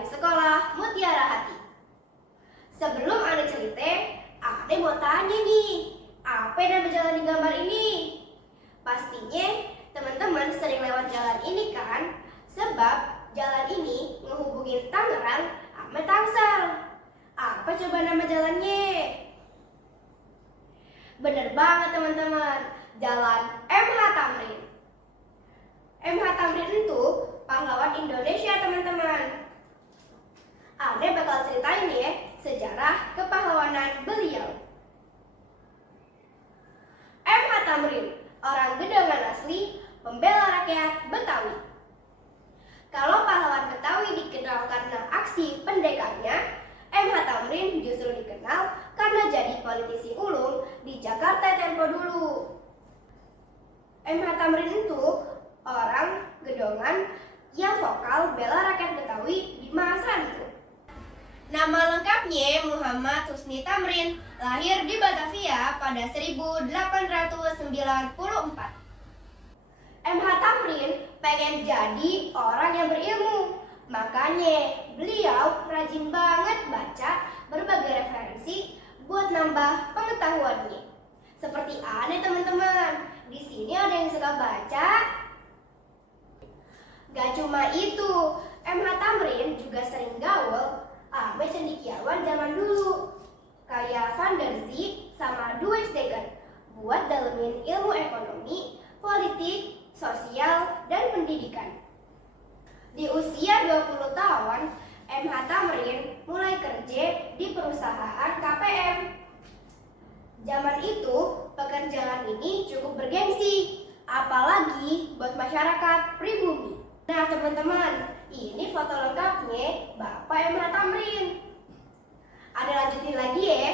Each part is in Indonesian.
dari sekolah Mutiara Hati. Sebelum Ane cerita, Ane mau tanya nih, apa nama jalan di gambar ini? Pastinya teman-teman sering lewat jalan ini kan? Sebab jalan ini menghubungin Tangerang sama Tangsel. Apa coba nama jalannya? Bener banget teman-teman, Jalan MH Tamrin. MH Tamrin itu pahlawan Indonesia teman-teman. Ane bakal ceritain ya sejarah kepahlawanan beliau. MH Tamrin, orang Gedongan asli, pembela rakyat Betawi. Kalau pahlawan Betawi dikenal karena aksi pendekannya, MH Tamrin justru dikenal karena jadi politisi ulung di Jakarta Tempo dulu. MH Tamrin itu orang Gedongan yang vokal bela rakyat Betawi di masa itu. Nama lengkapnya Muhammad Husni Tamrin, lahir di Batavia pada 1894. MH Tamrin pengen jadi orang yang berilmu, makanya beliau rajin banget baca berbagai referensi buat nambah pengetahuannya. Seperti Ane teman-teman, di sini ada yang suka baca. Gak cuma itu, MH Tamrin juga sering gaul sama cendekiawan zaman dulu, kayak Van der Zie sama Louis Daguerre, buat dalemin ilmu ekonomi, politik, sosial, dan pendidikan. Di usia 20 tahun, MH Tamrin mulai kerja di perusahaan KPM. Zaman itu, pekerjaan ini cukup bergengsi, apalagi buat masyarakat pribumi. Nah teman-teman, ini foto lengkapnya Bapak MH Tamrin. Ada lanjutin lagi ya.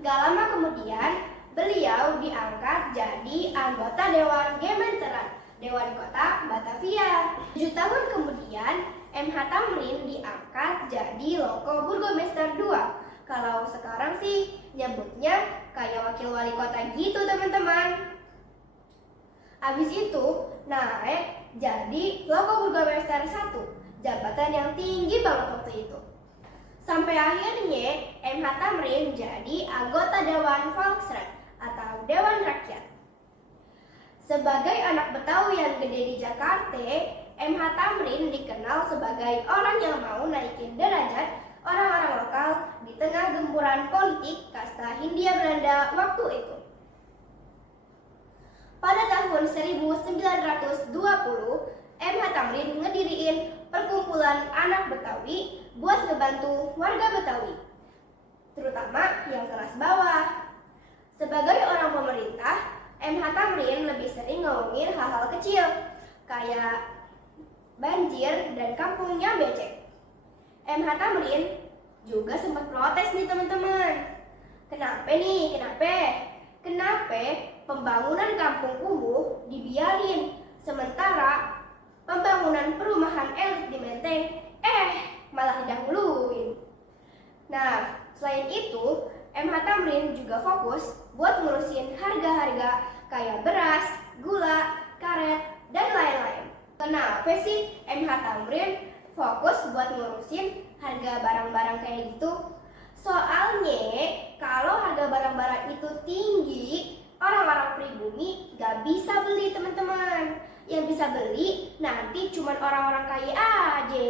Gak lama kemudian, beliau diangkat jadi anggota Dewan Gemeteran, Dewan Kota Batavia. 7 tahun kemudian, MH Tamrin diangkat jadi Loko Burgomaster 2. Kalau sekarang sih nyebutnya kayak wakil wali kota gitu teman-teman. Habis itu naik jadi Loko Burgomaster 1, jabatan yang tinggi banget waktu itu. Sampai akhirnya MH Tamrin jadi anggota Dewan Volksraad atau Dewan Rakyat. Sebagai anak Betawi yang gede di Jakarta, MH Tamrin dikenal sebagai orang yang mau naikin derajat orang-orang lokal di tengah gempuran politik kasta Hindia Belanda waktu itu. Pada tahun 1920, MH Tamrin ngediriin perkumpulan anak Betawi buat ngebantu warga Betawi, terutama yang kelas bawah. Sebagai orang pemerintah, MH Tamrin lebih sering ngomongin hal-hal kecil, kayak banjir dan kampungnya becek. MH Tamrin juga sempat protes nih teman-teman. Kenapa nih? Kenapa pembangunan kampung kumuh dibiarin, sementara pembangunan perumahan elit di Menteng malah didahuluin. Nah, selain itu, MH Tamrin juga fokus buat ngurusin harga-harga kayak beras, gula, karet, dan lain-lain. Kenapa sih MH Tamrin fokus buat ngurusin harga barang-barang kayak gitu? Soalnya kalau harga barang-barang itu tinggi, orang-orang pribumi gak bisa beli teman-teman. Yang bisa beli nanti cuma orang-orang kaya aja.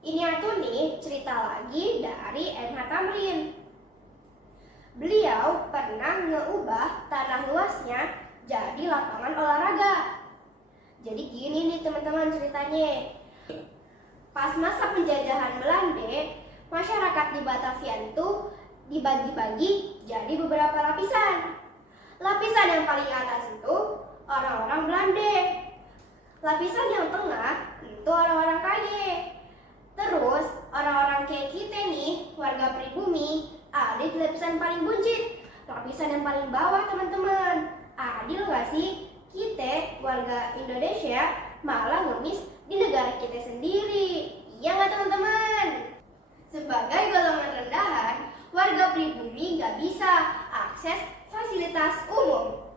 Ini tuh nih cerita lagi dari MH Tamrin. Beliau pernah ngeubah tanah luasnya jadi lapangan olahraga. Jadi gini nih teman-teman ceritanya. Pas masa penjajahan Belanda, masyarakat di Batavia itu dibagi-bagi jadi beberapa lapisan. Lapisan yang paling atas itu orang-orang Belanda. Lapisan yang tengah itu orang-orang kaya. Terus orang-orang kayak kita nih, warga pribumi, ada di lapisan paling buncit, lapisan yang paling bawah teman-teman. Adil gak sih? Kita warga Indonesia malah ngemis di negara kita sendiri. Iya gak teman-teman? Sebagai golongan rendahan, warga pribumi gak bisa akses fasilitas umum.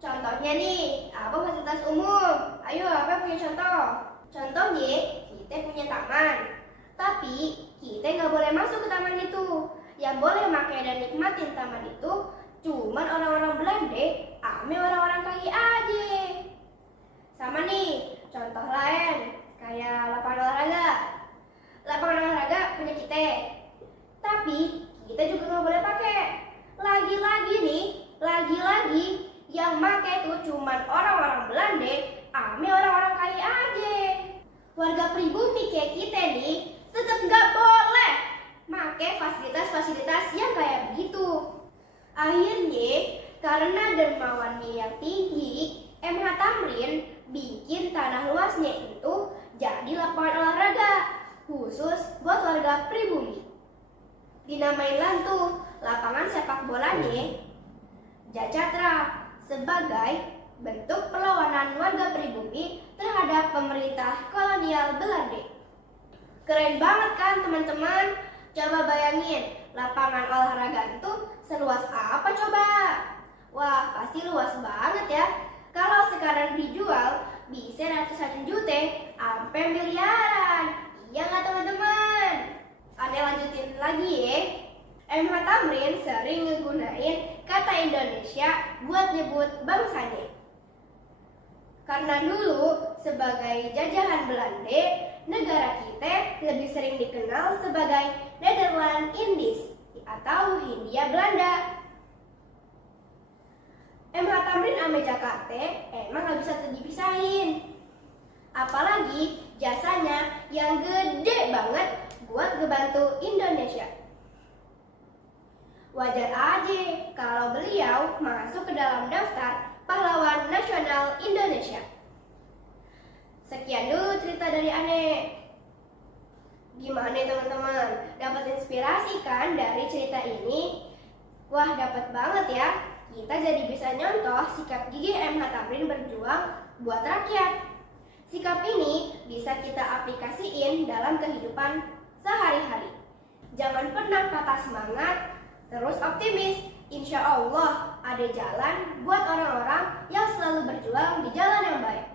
Contohnya nih, apa fasilitas umum? Ayo, apa punya contoh? Contohnya, kita punya taman. Tapi kita nggak boleh masuk ke taman itu. Yang boleh pakai dan nikmatin taman itu cuman orang-orang Belanda, ame orang-orang kaya aja. Sama nih, contoh lain kayak lapangan olahraga. Lapangan olahraga punya kita, tapi kita juga nggak boleh pakai. Lagi-lagi yang pakai itu cuman orang-orang Belanda, ame orang-orang kaya aja. Warga pribumi kayak kita nih tetap nggak boleh pakai fasilitas-fasilitas yang kayak begitu. Akhirnya karena dermawannya yang tinggi, MH Tamrin bikin tanah luasnya itu jadi lapangan olahraga khusus buat warga pribumi. Dinamain tuh lapangan sepak bolanya Jacatra sebagai bentuk perlawanan warga pribumi terhadap pemerintah kolonial Belanda. Keren banget kan teman-teman? Coba bayangin, lapangan olahraga itu seluas apa coba? Wah, pasti luas banget ya. Kalau sekarang dijual, bisa ratusan juta sampai miliaran. Iya nggak teman-teman? Aneh lanjutin lagi ya. MH Tamrin sering ngegunain kata Indonesia buat nyebut bangsanya. Karena dulu sebagai jajahan Belanda, negara kita lebih sering dikenal sebagai Nederland Indies atau Hindia Belanda. MH Tamrin sama Jakarta emang gak bisa dipisahin. Apalagi jasanya yang gede banget buat ngebantu Indonesia. Wajar aja kalau beliau masuk ke dalam daftar pahlawan nasional Indonesia. Sekian dulu cerita dari Ane. Gimana teman-teman? Dapat inspirasi kan dari cerita ini? Wah, dapat banget ya. Kita jadi bisa nyontoh sikap gigih MH Tamrin berjuang buat rakyat. Sikap ini bisa kita aplikasiin dalam kehidupan sehari-hari. Jangan pernah patah semangat, terus optimis. Insya Allah ada jalan buat orang-orang yang selalu berjuang di jalan yang baik.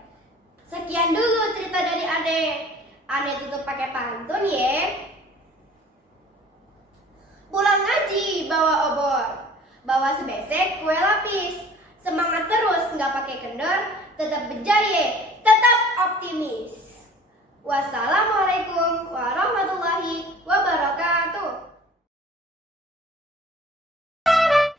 Sekian dulu cerita dari Ane. Ane tutup pakai pantun ya. Pulang ngaji bawa obor, bawa sebesek kue lapis. Semangat terus nggak pakai kendor, tetap berjaya, tetap optimis. Wassalamualaikum